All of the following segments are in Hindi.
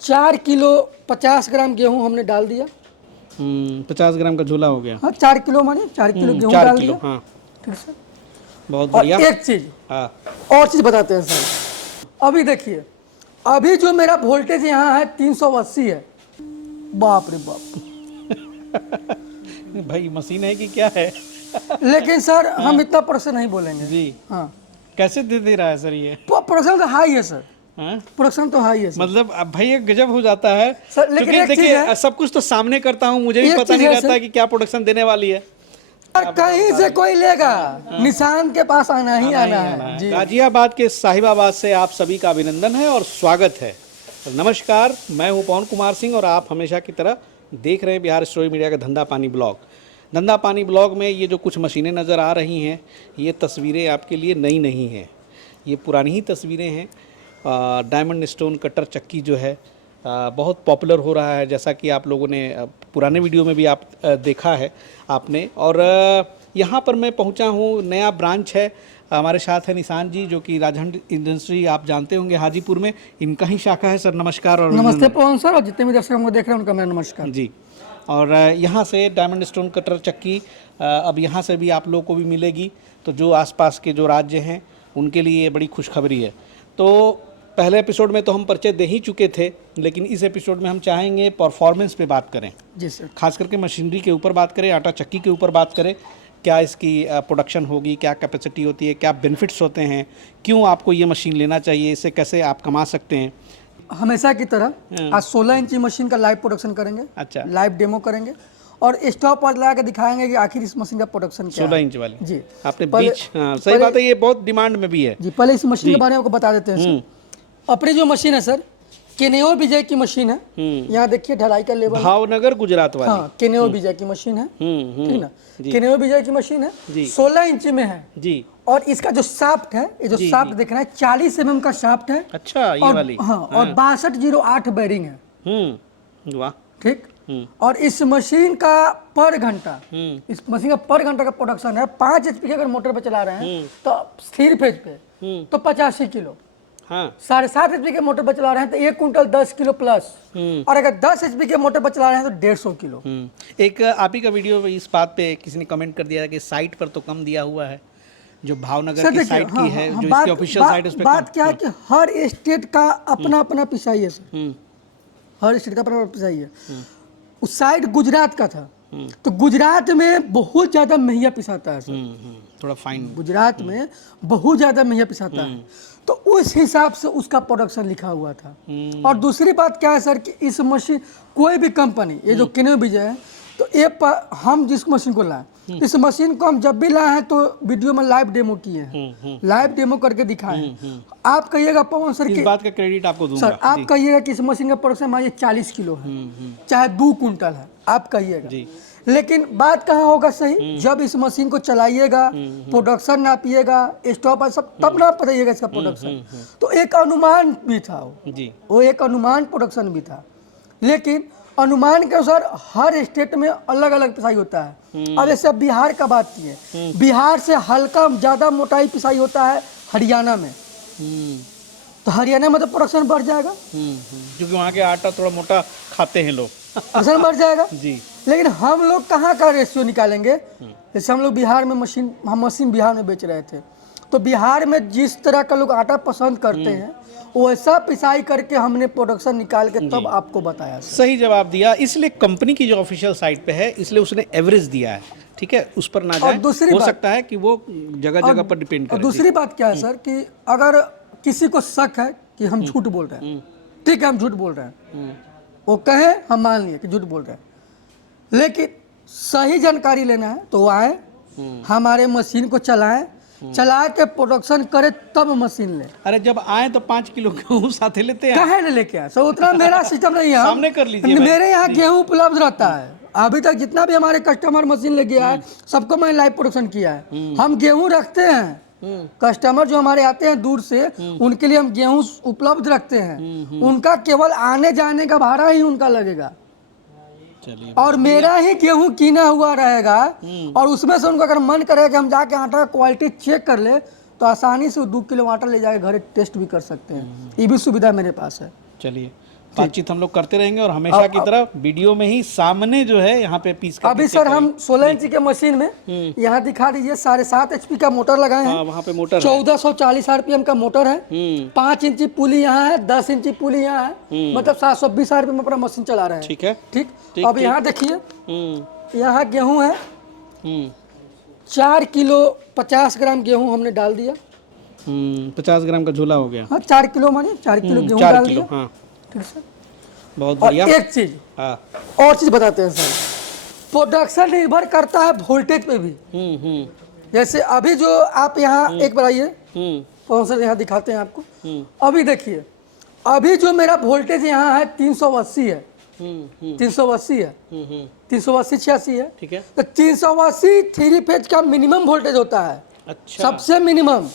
4 किलो 50 ग्राम गेहूं हमने डाल दिया। 50 ग्राम का झोला हो गया। हाँ 4 किलो माने 4 किलो गेहूं 4 डाल किलो, दिया। हाँ ठीक सर। बहुत और बढ़िया। एक चीज हाँ और चीज बताते हैं सर। अभी देखिए, अभी जो मेरा वोल्टेज यहाँ है 380 है। बाप रे बाप। भाई मशीन है कि क्या है? लेकिन सर हम इतना प्रोडक्शन नहीं बोलेंगे जी। हाँ। कैसे दे रहा है सर ये? प्रोडक्शन तो हाई है सर, हाँ? प्रोडक्शन तो हाई है सर। मतलब अब भाई एक गजब हो जाता है सर, लेकिन क्योंकि एक चीज देखिए है, सब कुछ तो सामने करता हूँ, मुझे भी एक पता चीज नहीं है रहता सर। है कि क्या प्रोडक्शन देने वाली है। सर कहीं से कोई लेगा, निशान के पास आना ही आना है जी। गाजियाबाद के साहिबाबाद से आप सभी का अभिनंदन है और स्वागत है। नमस्कार, मैं हूं पवन कुमार सिंह और आप हमेशा की तरह देख रहे हैं बिहार स्टोरी मीडिया का धंधा पानी ब्लॉग। धंधा पानी ब्लॉग में ये जो कुछ मशीनें नज़र आ रही हैं, ये तस्वीरें आपके लिए नई नहीं हैं, ये पुरानी ही तस्वीरें हैं। डायमंड स्टोन कटर चक्की जो है बहुत पॉपुलर हो रहा है, जैसा कि आप लोगों ने पुराने वीडियो में भी आप देखा है आपने। और यहाँ पर मैं पहुँचा हूँ, नया ब्रांच है। हमारे साथ है निशान जी, जो कि राजहंड इंडस्ट्री आप जानते होंगे हाजीपुर में, इनका ही शाखा है। सर नमस्कार। और नमस्ते पवन सर, और जितने भी दर्शक हमको देख रहे हैं उनका मेरा नमस्कार जी। और यहाँ से डायमंड स्टोन कटर चक्की अब यहाँ से भी आप लोगों को भी मिलेगी, तो जो आसपास के जो राज्य हैं उनके लिए ये बड़ी खुशखबरी है। तो पहले एपिसोड में तो हम परिचय दे ही चुके थे, लेकिन इस एपिसोड में हम चाहेंगे परफॉर्मेंस पे बात करें। जी सर। खास करके मशीनरी के ऊपर बात करें, आटा चक्की के ऊपर बात करें, क्या इसकी प्रोडक्शन होगी, क्या कैपेसिटी होती है, क्या बेनिफिट्स होते हैं, क्यों आपको ये मशीन लेना चाहिए, इससे कैसे आप कमा सकते हैं। हमेशा की तरह आज 16 इंची मशीन का लाइव प्रोडक्शन करेंगे। अच्छा। लाइव डेमो करेंगे और स्टॉप पर लगा के दिखाएंगे कि आखिर इस मशीन का प्रोडक्शन क्या 16 है। इंच वाली जी आपने बीच, हाँ सही बात है, ये बहुत डिमांड में भी है जी। पहले इस मशीन के बारे में आपको बता देते हैं सर। अपनी जो मशीन है सर, केनेओ विजय की मशीन है। यहाँ देखिए ढलाई का लेवल, भावनगर गुजरात वाली। हाँ केनेओ विजय की मशीन है, ठीक ना। जी। केनेओ विजय की मशीन है, जी। 16 इंच में है जी। और इसका जो शाफ्ट है, ये जो जी, शाफ्ट देख रहे हैं 40 mm का शाफ्ट है। अच्छा, ये और, वाली। हाँ, और 6208 बेरिंग है। वाह। ठीक। और इस मशीन का पर घंटा, इस मशीन का पर घंटा का प्रोडक्शन है 5 HP के अगर मोटर पे चला रहे हैं तो स्थिर फेज पे तो 85 किलो। हाँ। 7.5 HP के मोटर पर चला रहे हैं तो 1 कुंटल 10 किलो प्लस। और अगर 10 HP के मोटर पर चला रहे हैं तो 150 किलो। एक आप ही का वीडियो इस बात पे किसी ने कमेंट कर दिया है कि साइट पर तो कम दिया हुआ है, जो भावनगर की साइट की है, जो इसकी ऑफिशियल साइट है उस पे बात क्या है कि हर स्टेट का अपना अपना पिसाई है सर। हर स्टेट का अपना पिसाई है। उस साइड गुजरात का था, तो गुजरात में बहुत ज्यादा महिया पिसाता है सर। थोड़ा फाइन गुजरात में बहुत ज्यादा महिया पिसाता है, तो उस हिसाब से उसका प्रोडक्शन लिखा हुआ था। और दूसरी बात क्या है सर कि इस मशीन कोई भी कंपनी, ये जो केनेओ विजय है, तो ये हम जिस मशीन को लाए, इस मशीन को हम जब भी लाए हैं तो वीडियो में लाइव डेमो किए हैं, लाइव डेमो करके दिखाए हैं। आप कहिएगा पवन सर, इस बात का क्रेडिट आपको दूंगा सर, आप कहिएगा कि इस मशीन का प्रोडक्शन मान 40 किलो है, चाहे 2 कुंटल है, आप कहिएगा। लेकिन बात कहाँ होगा सही, जब इस मशीन को चलाइएगा, प्रोडक्शन नापिएगा, स्टॉप सब, तब ना बताइएगा इसका प्रोडक्शन। तो एक अनुमान भी था वो एक अनुमान प्रोडक्शन भी था, लेकिन अनुमान के अनुसार हर स्टेट में अलग अलग पिसाई होता है। अब जैसे बिहार का बात की है, बिहार से हल्का ज्यादा मोटाई पिसाई होता है हरियाणा में, तो हरियाणा में तो प्रोडक्शन बढ़ जाएगा क्योंकि वहाँ के आटा थोड़ा मोटा खाते हैं लोग, प्रोडक्शन बढ़ जाएगा जी। लेकिन हम लोग कहाँ का रेशियो निकालेंगे। जैसे हम लोग बिहार में हम मशीन बिहार में बेच रहे थे, तो बिहार में जिस तरह का लोग आटा पसंद करते हैं वैसा पिसाई करके हमने प्रोडक्शन निकाल के तब आपको बताया। सही जवाब दिया। इसलिए कंपनी की जो ऑफिशियल साइट पे है, इसलिए उसने एवरेज दिया है, ठीक है, उस पर ना जाए। हो सकता है कि वो जगह जगह पर डिपेंड करे। दूसरी बात क्या है सर कि अगर किसी को शक है कि हम झूठ बोल रहे हैं, ठीक है हम झूठ बोल रहे हैं, वो कहे हम मान लिए कि झूठ बोल रहे हैं, लेकिन सही जानकारी लेना है तो आए, हमारे मशीन को चलाएं, चला के प्रोडक्शन करे तब मशीन ले। अरे जब आए तो 5 किलो गेहूं साथे लेते हैं, कहे नहीं लेके आए सर, उतना मेरा सिस्टम नहीं है। सामने कर लीजिए। मेरे यहाँ गेहूं उपलब्ध रहता है। अभी तक जितना भी हमारे कस्टमर मशीन ले गया है सबको मैंने लाइव प्रोडक्शन किया है। हम गेहूं रखते हैं, कस्टमर जो हमारे आते हैं दूर से, उनके लिए हम गेहूं उपलब्ध रखते हैं। उनका केवल आने जाने का भाड़ा ही उनका लगेगा, और मेरा ही गेहूं कीना हुआ रहेगा। और उसमें से उनको अगर मन करे कि हम जाके आटा का क्वालिटी चेक कर ले तो आसानी से 2 किलो आटा ले जाके घर टेस्ट भी कर सकते हैं। ये भी सुविधा मेरे पास है। चलिए बातचीत हम लोग करते रहेंगे और हमेशा की तरह वीडियो में ही सामने जो है यहाँ पे पीस कर अभी सर हम 16 इंची के मशीन में यहाँ दिखा दीजिए 7.5 HP का मोटर लगाए हैं। वहाँ पे मोटर है। 1440 RPM का मोटर है। 5 इंची पुली यहाँ है, 10 इंची पुली यहाँ है, मतलब 720 RPM में अपना मशीन चला रहे हैं। ठीक है। ठीक। अब यहाँ देखिए यहाँ गेहूँ है, 4 किलो 50 ग्राम गेहूँ हमने डाल दिया। 50 ग्राम का झोला हो गया। हाँ 4 किलो मानिए 4 किलो गेहूँ 4 डाल किलो, दिया। हाँ ठीक सर। बहुत और बढ़िया। एक चीज और चीज बताते हैं सर, प्रोडक्शन निर्भर करता है वोल्टेज पे भी। जैसे अभी जो आप यहाँ एक बार आइए, कौन सा यहाँ दिखाते हैं आपको। अभी देखिए अभी जो मेरा वोल्टेज यहाँ है 380 है, 380 है, 380 86 है। ठीक है। तो 380 3 फेज का मिनिमम वोल्टेज होता है। अच्छा। सबसे मिनिमम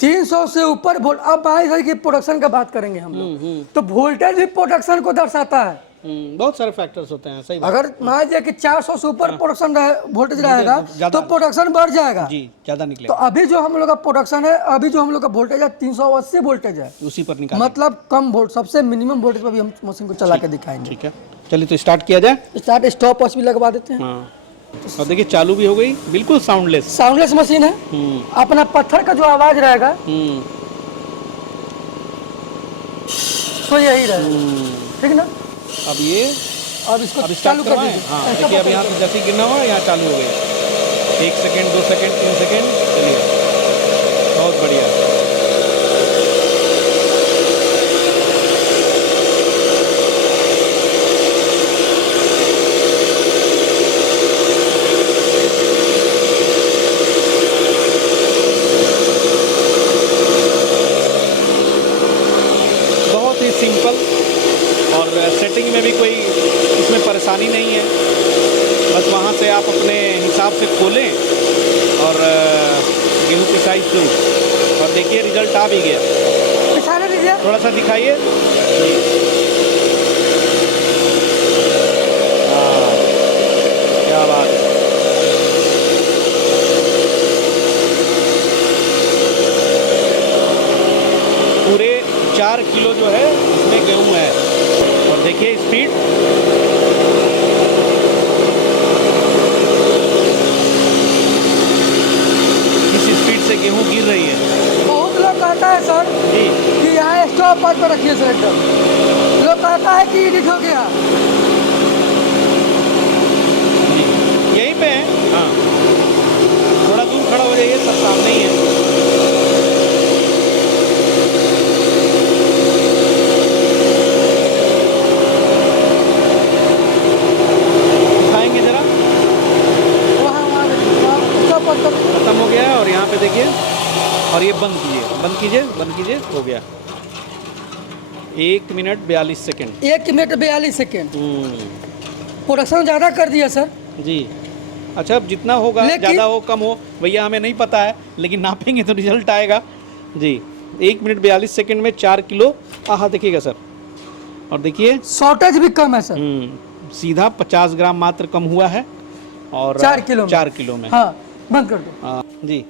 300 से ऊपर वोल्ट। अब भाई की प्रोडक्शन का बात करेंगे हम लोग, तो वोल्टेज भी प्रोडक्शन को दर्शाता है। बहुत सारे फैक्टर्स होते हैं, सही बात। अगर मान लीजिए कि 400 से ऊपर प्रोडक्शन वोल्टेज रहेगा तो प्रोडक्शन बढ़ जाएगा जी, ज्यादा निकलेगा। तो अभी जो हम लोग का प्रोडक्शन है, अभी जो हम लोग का वोल्टेज है 380 वोल्टेज है, उसी पर निकाल। मतलब कम वोल्ट, सबसे मिनिमम वोल्टेज पर भी हम मशीन को चला के दिखाएंगे। ठीक है, चलिए तो स्टार्ट किया जाए। स्टार्ट स्टॉप वॉच भी लगवा देते हैं। हाँ, और देखिए चालू भी हो गई, बिल्कुल साउंडलेस। साउंडलेस मशीन है। अपना पत्थर का जो आवाज रहेगा तो यही रहेगा। ठीक ना। अब इसको चालू कर दीजिए। हाँ, देखिए अब यहाँ जैसे ही गिरना हुआ यहाँ चालू हो गया। 1 सेकेंड 2 सेकेंड 3 सेकेंड, चलिए बहुत बढ़िया। बहुत ही सिंपल और सेटिंग में भी कोई इसमें परेशानी नहीं है। बस वहाँ से आप अपने हिसाब से खोलें और गेहूँ पिसाई शुरू। और देखिए रिजल्ट आ भी गया। दिखाने दीजिए, थोड़ा सा दिखाइए। हाँ, क्या बात है। पूरे 4 किलो जो है इसमें गेहूँ है। और देखिए स्पीड, किस स्पीड से गेहूँ गिर रही है। बहुत लोग कहता है सर जी कि यहाँ स्टॉप पर रखिए सिलेंडर, लोग कहता है कि एडिट हो गया। जी, यहीं पे है। हाँ, थोड़ा दूर खड़ा हो जाइए, सब सामने ही है। दिखाएंगे जरा। खत्म हो गया है और यहाँ पे देखिए, और ये बंद कीजिए, बंद कीजिए, बंद कीजिए, हो गया। 1 minute 42 second. 1 minute 42 second. Production ज़्यादा कर दिया सर जी। अच्छा, अब जितना होगा, ज़्यादा हो कम हो भैया हमें नहीं पता है, लेकिन नापेंगे तो रिजल्ट आएगा जी। 1 मिनट 42 सेकेंड में 4 किलो। आहा, देखिएगा सर, और देखिए शॉर्टेज भी कम है सर। सीधा 50 ग्राम मात्र कम हुआ है और 4 किलो में। हाँ, बंद कर दो जी।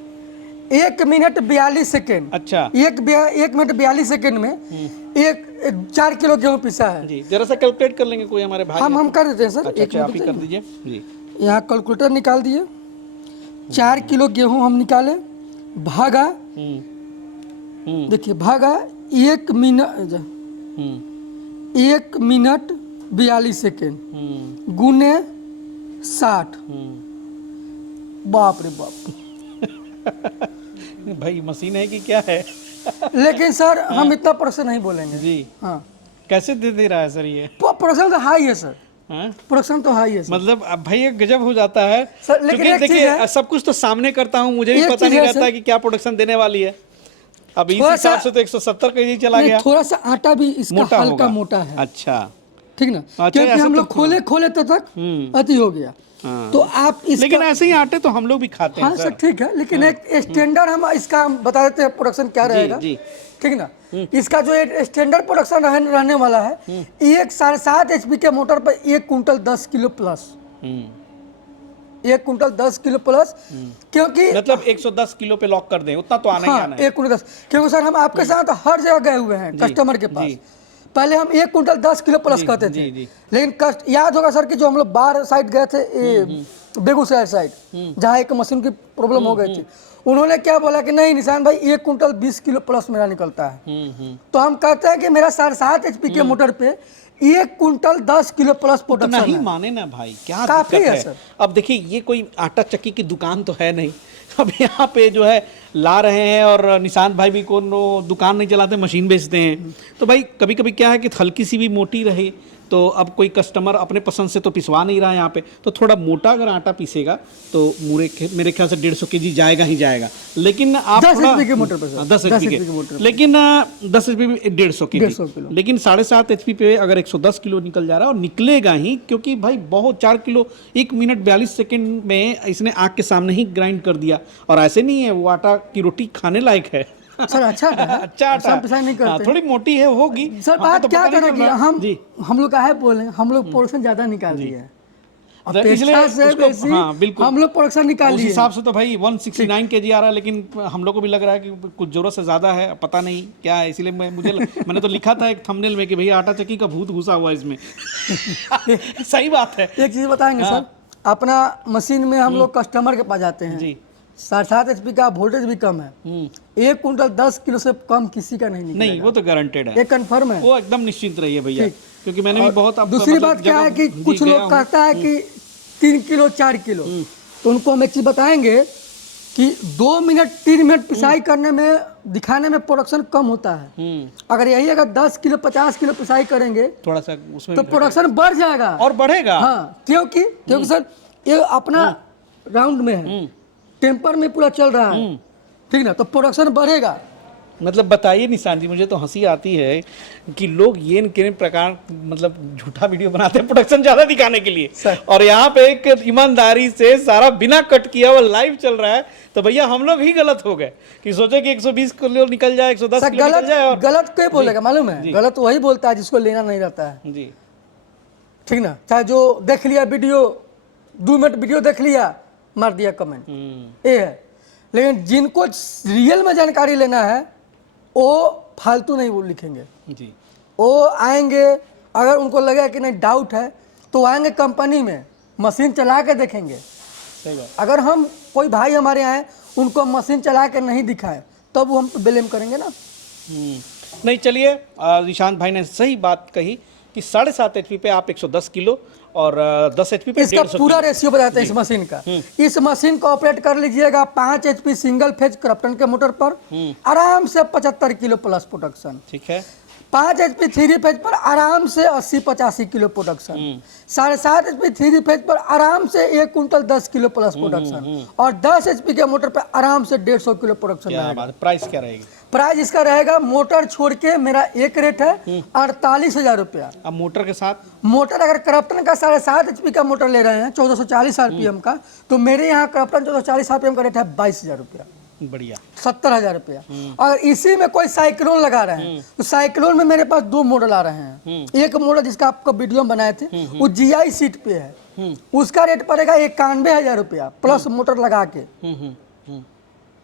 1 मिनट 42 सेकेंड। अच्छा, 1 मिनट 42 सेकेंड में 4 किलो गेहूँ पिसा है जी। जरा सा कैलकुलेट कर लेंगे, कोई हमारे भाई हम कर देते हैं सर। अच्छा, आप ही कर दीजिए जी। यहाँ कैलकुलेटर निकाल दिए। 4 किलो गेहूँ हम निकाले, भागा, देखिए भागा 1 मिनट 1 मिनट 42 सेकेंड गुने 60। बाप रे बाप। भाई मशीन है कि क्या है। लेकिन सर हम इतना प्रोडक्शन नहीं बोलेंगे जी। हाँ, कैसे दे रहा है सर ये। प्रोडक्शन तो हाई है सर। हाँ? प्रोडक्शन तो हाई है सर। मतलब अब भाई एक गजब हो जाता है सर। लेकिन क्योंकि एक चीज देखिए है, सब कुछ तो सामने करता हूँ, मुझे भी पता नहीं रहता कि क्या प्रोडक्शन देने वाली है। अब इस हिसाब से तो 170 केजी चला गया। थोड़ा सा आटा भी इसका हल्का मोटा है। अच्छा, ठीक ना, क्योंकि हम लोग खोले तो तक अति हो गया। तो आप इसका, लेकिन ऐसे ही आटे तो हम लोग भी खाते हैं हाँ सर ठीक है, लेकिन एक स्टैंडर्ड हम इसका बता देते हैं प्रोडक्शन क्या रहेगा। जी। ठीक ना। इसका जो स्टैंडर्ड प्रोडक्शन रहने वाला है, 7.5 HP के मोटर पर 1 quintal 10 kilo plus. 1 quintal 10 kilo plus, क्योंकि मतलब 110 किलो पे लॉक कर दें, उतना तो आना ही आना हाँ है। 1 कुंटल 10, क्योंकि सर हम आपके साथ हर जगह गए हुए हैं कस्टमर के पास। पहले हम 1 कुंटल 10 किलो प्लस कहते थे, लेकिन याद होगा सर कि जो हम लोग बाहर साइड गए थे, बेगूसराय साइड, जहाँ एक मशीन की प्रॉब्लम हो गई थी, उन्होंने क्या बोला कि नहीं निशान भाई 1 कुंटल 20 किलो प्लस मेरा निकलता है। तो हम कहते हैं कि मेरा 7.5 HP के मोटर पे 1 कुंटल 10 किलो प्लस प्रोडक्शन नहीं है। माने ना भाई, क्या काफी दिक्कत है है सर। अब देखिए, ये कोई आटा चक्की की दुकान तो है नहीं। अब यहाँ पे जो है ला रहे हैं, और निशांत भाई भी कौन दुकान नहीं चलाते, मशीन बेचते हैं। तो भाई कभी कभी क्या है कि हल्की सी भी मोटी रहे, तो अब कोई कस्टमर अपने पसंद से तो पिसवा नहीं रहा है यहाँ पे, तो थोड़ा मोटा अगर आटा पीसेगा तो मेरे ख्याल से 150 kg जाएगा ही जाएगा। लेकिन आप 10 थोड़ा HP के मोटर पे सर, 10 HP HP के मोटर पे। लेकिन 10 HP में 150 150 kg, किलो। लेकिन 7.5 HP पे अगर 110 किलो निकल जा रहा है, और निकलेगा ही, क्योंकि भाई बहुत 4 किलो 1 मिनट 42 सेकंड में इसने आग के सामने ही ग्राइंड कर दिया। और ऐसे नहीं है वो आटा की रोटी खाने लायक है। सर अच्छा आटा है, अच्छा आटा सब पिसाई नहीं करते। थोड़ी मोटी है, होगी सर हमको बात तो क्या पता नहीं करें चल कि रहा। हम लोग का है बोले, हम लोग प्रोडक्शन ज्यादा निकाल दिए हैं, इसलिए अपेक्षा से उसको- बेसी हाँ, बिल्कुल। हम लोग प्रोडक्शन निकाल उस लिए। हिसाब से तो भाई 169 kg आ रहा है, लेकिन हम लोग को भी लग रहा है कि कुछ जरूरत से ज्यादा है, पता नहीं क्या है। इसलिए मैंने तो लिखा था एक थंबनेल में कि भैया आटा चक्की का भूत घुसा हुआ है इसमें। सही बात है। एक चीज बताएंगे सर, अपना मशीन में हम लोग कस्टमर के पास जाते हैं जी 7.5 HP का वोल्टेज भी कम है, 1 कुंटल 10 किलो से कम किसी का नहीं निकलेगा। नहीं, वो तो गारंटेड है, ये कंफर्म है। वो एकदम निश्चिंत रहिए भैया, ठीक। क्योंकि मैंने भी बहुत दूसरी बात क्या है कि कुछ लोग कहता है कि 3 किलो 4 किलो, तो उनको हम एक चीज बताएंगे कि 2 मिनट 3 मिनट पिसाई करने में, दिखाने में प्रोडक्शन कम होता है। अगर यही अगर 10 किलो 50 किलो पिसाई करेंगे थोड़ा सा उसमें तो प्रोडक्शन बढ़ जाएगा और बढ़ेगा। हाँ, क्योंकि सर ये अपना राउंड में है, टेम्पर में पूरा चल रहा है, ठीक ना, तो प्रोडक्शन बढ़ेगा। मतलब बताइए निशांत जी, मुझे तो हंसी आती है कि लोग ये किन प्रकार मतलब झूठा वीडियो बनाते हैं प्रोडक्शन ज्यादा दिखाने के लिए, और यहाँ पे एक ईमानदारी से सारा बिना कट किया हुआ लाइव चल रहा है। तो भैया हम लोग ही गलत हो गए कि सोचे कि 120 किलो निकल जाए, 110 किलो निकल जाए। और गलत कोई बोलेगा मालूम है? गलत वही बोलता है जिसको लेना नहीं रहता है जी, ठीक ना। चाहे जो देख लिया वीडियो, 2 मिनट वीडियो देख लिया, मार दिया कमेंट, ये है। लेकिन जिनको रियल में जानकारी लेना है वो फालतू नहीं वो लिखेंगे जी, वो आएंगे, अगर उनको लगे कि नहीं डाउट है तो आएंगे कंपनी में, मशीन चला के देखेंगे। सही बात। अगर हम कोई भाई हमारे आए उनको मशीन चला के नहीं दिखाए तब वो हम पे ब्लेम करेंगे ना। नहीं, चलिए निशांत भाई ने सही बात कही कि 7.5 HP पे आप 110 किलो और 10 HP पे इसका 150 पूरा किलो। रेशियो बताते हैं इस मशीन का। इस मशीन को ऑपरेट कर लीजिएगा 5 HP सिंगल फेज क्रॉम्पटन के मोटर पर, आराम से 75 किलो प्लस प्रोडक्शन। ठीक है। 5 HP 3 फेज पर आराम से 80-85 किलो प्रोडक्शन। 7.5 HP 3 फेज पर आराम से 1 कुंटल 10 किलो प्लस प्रोडक्शन, और 10 HP के मोटर पर आराम से 150 किलो प्रोडक्शन क्या रहेगा। बात, प्राइस क्या रहेगी? प्राइस इसका रहेगा, मोटर छोड़ के मेरा एक रेट है 48,000 रुपया। अब मोटर के साथ मोटर अगर क्रॉम्पटन का 7.5 HP का मोटर ले रहे हैं 1440 RPM का, तो मेरे यहाँ क्रॉम्पटन 1440 RPM का रेट है 22,000 रुपया, बढ़िया, 70,000 रुपया। अगर इसी में कोई साइक्लोन लगा रहे हैं तो साइक्लोन में मेरे पास 2 मॉडल आ रहे हैं। एक मॉडल जिसका आपको वीडियो में बनाए थे वो GI सीट पे है, उसका रेट पड़ेगा 91,000 रुपया प्लस मोटर लगा के,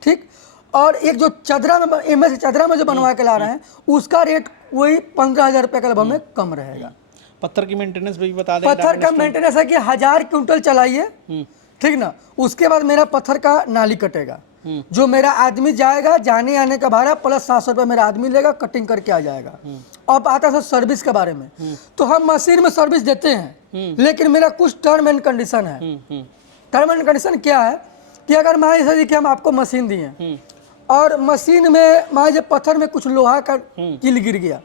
ठीक। और एक जो चदरा में MS चदरा में जो बनवा के ला रहे हैं उसका रेट वही 15,000 रुपये के लगभग में कम रहेगा। पत्थर की मेंटेनेंस भी बता दें। पत्थर का मेंटेनेंस है कि 1000 क्विंटल चलाइए, ठीक ना, उसके बाद मेरा पत्थर का नाली कटेगा, जो मेरा आदमी जाएगा, जाने आने का भाड़ा प्लस 700 रुपये मेरा आदमी लेगा, कटिंग करके आ जाएगा। अब आता है सर्विस के बारे में, तो हम मशीन में सर्विस देते हैं, लेकिन मेरा कुछ टर्म एंड कंडीशन है। टर्म एंड कंडीशन क्या है कि अगर मान लीजिए कि हम आपको मशीन दिए और मशीन में मान लीजिए पत्थर में कुछ लोहा का कील गिर गया,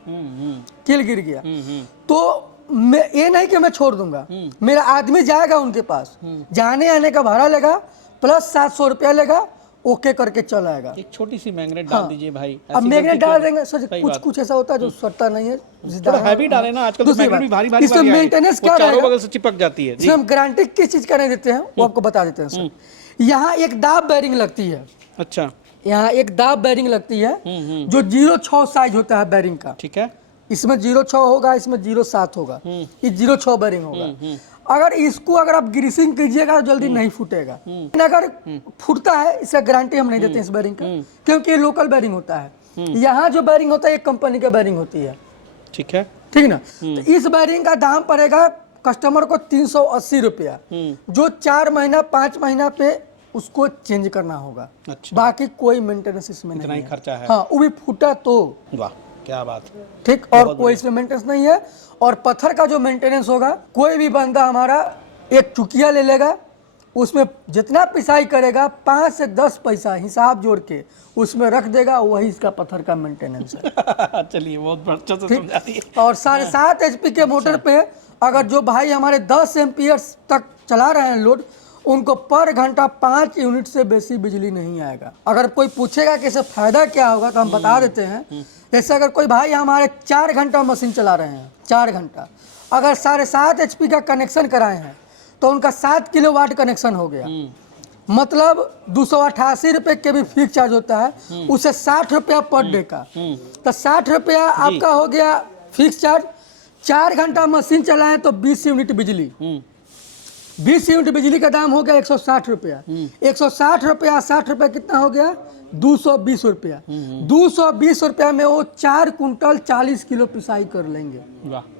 तो ये नहीं कि मैं छोड़ दूंगा, मेरा आदमी जाएगा उनके पास, जाने आने का भाड़ा लेगा प्लस 700 रुपया लेगा, ओके करके चल आएगा। एक छोटी सी मैग्नेट डाल दीजिए भाई। अब मैग्नेट डाल देंगे सर, कुछ ऐसा होता है जो सटता नहीं है, थोड़ा हैवी डाले ना, आजकल तो मैग्नेट भी भारी भारी इसमें मेंटेनेंस क्या चारों रहेगा, बगल से चिपक जाती है। इसमें हम गारंटी किस चीज का नहीं देते हैं वो आपको बता देते हैं सर। यहाँ एक दाब बेरिंग लगती है, अच्छा, यहाँ एक दाब बेरिंग लगती है जो 0.6 साइज होता है बेरिंग का, ठीक है। इसमें 0.6 होगा, इसमें 0.7 होगा, ये 0.6 बेरिंग होगा। अगर इसको अगर आप ग्रीसिंग कीजिएगा तो जल्दी नहीं फूटेगा। लेकिन अगर फूटता है, इसका गारंटी हम नहीं देते इस बैरिंग का, क्योंकि ये लोकल बैरिंग होता है। यहाँ जो बैरिंग होता है एक कंपनी का बैरिंग होती है, ठीक है, ठीक ना। तो इस बैरिंग का दाम पड़ेगा कस्टमर को 380 रुपया, जो 4 महीना 5 महीना पे उसको चेंज करना होगा। अच्छा, बाकी कोई मेंटेनेंस इसमें इतना नहीं ही है। खर्चा है। हाँ, वो भी फूटा तो। वाह क्या बात है। ठीक, और कोई इसमें मेंटेनेंस नहीं है। और पत्थर का जो मेंटेनेंस होगा, कोई भी बंदा हमारा एक चुकिया ले लेगा, उसमें जितना पिसाई करेगा 5 से 10 पैसा हिसाब जोड़ के उसमें रख देगा, वही इसका पत्थर का मेंटेनेंस है। चलिए बहुत अच्छा से समझा दिए। और 7.5 HP के मोटर पे अगर जो भाई हमारे 10 एम्पियर्स तक चला रहे हैं लोड, उनको पर घंटा 5 यूनिट से बेसी बिजली नहीं आएगा। अगर कोई पूछेगा कि इससे फायदा क्या होगा तो हम बता देते हैं। जैसे अगर कोई भाई हमारे 4 घंटा मशीन चला रहे हैं, 4 घंटा, अगर 7.5 HP का कनेक्शन कराए हैं तो उनका 7 किलोवाट कनेक्शन हो गया, मतलब 288 रुपये के भी फिक्स चार्ज होता है, उसे 60 रुपया पर डे का, तो 60 रुपया आपका हो गया फिक्स चार्ज। 4 घंटा मशीन चलाएं तो 20 यूनिट बिजली, 20 यूनिट बिजली का दाम हो गया 160 रुपया। 160 रुपया 60 रुपया कितना हो गया, 220 रुपया। 220 रुपया में वो 4 कुंटल 40 किलो पिसाई कर लेंगे। वाह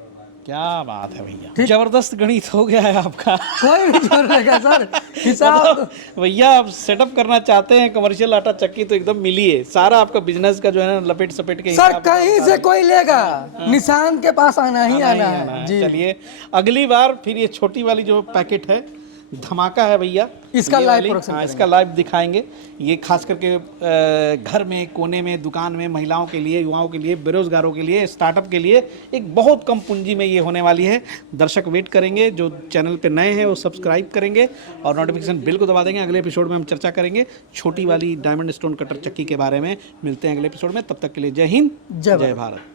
क्या बात है भैया, जबरदस्त गणित हो गया है आपका। कोई भी जोड़ लेगा सर हिसाब। मतलब भैया आप सेटअप करना चाहते हैं कमर्शियल आटा चक्की तो एकदम मिली है, सारा आपका बिजनेस का जो है ना लपेट सपेट के सर कहीं से कोई लेगा, निशान के पास आना ही आना है जी। चलिए अगली बार फिर ये छोटी वाली जो पैकेट है धमाका है भैया, इसका ये लाइव वाली, प्रोडक्शन हाँ, इसका लाइव दिखाएंगे। ये खास करके घर में कोने में दुकान में महिलाओं के लिए, युवाओं के लिए, बेरोजगारों के लिए, स्टार्टअप के लिए एक बहुत कम पूंजी में ये होने वाली है। दर्शक वेट करेंगे, जो चैनल पे नए हैं वो सब्सक्राइब करेंगे और नोटिफिकेशन बिल को दबा देंगे। अगले एपिसोड में हम चर्चा करेंगे छोटी वाली डायमंड स्टोन कटर चक्की के बारे में। मिलते हैं अगले एपिसोड में, तब तक के लिए जय हिंद, जय भारत।